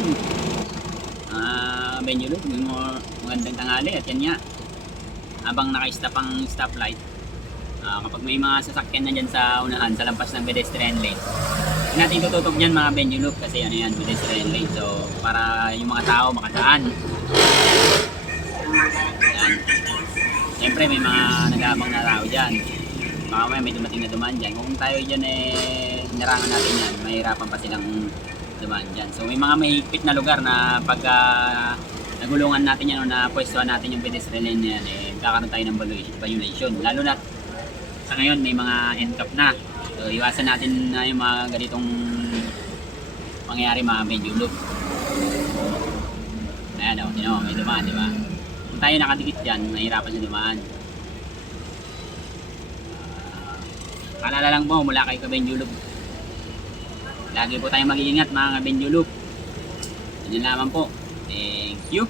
sitwasyon. Ah, Benjulo, mga magandang tanghali at yan nga. Habang naka-stop ang stoplight, ah, kapag may mga sasakyan na dyan sa unahan, sa lampas ng pedestrian lane, natin tututok dyan mga Benjulo kasi ano yan, pedestrian lane. So, para yung mga tao makadaan. Yan. Siyempre, may mga nag-aabang na tao dyan. Baka may, dumating na dumaan dyan. Kung tayo dyan eh, hinarangan natin yan, mahirapan pa silang dumaan dyan. So may mga mahigpit na lugar na pagka nagulungan natin yan o na pwestuhan natin yung pedestrian lane yan, eh, kakaroon tayo ng violation-. Lalo na sa ngayon may mga NCAP na. So iwasan natin na yung mga ganitong pangyayari mga medyo loop. Ayan o, sino, may dumaan, di ba? Kung tayo nakadikit dyan, nahihirapan siya dumaan. Ah, Alala lang po mula kay Kabenjulog. Lagi po tayong mag-iingat mga Kabenjulog. Yun lamang po. Thank you.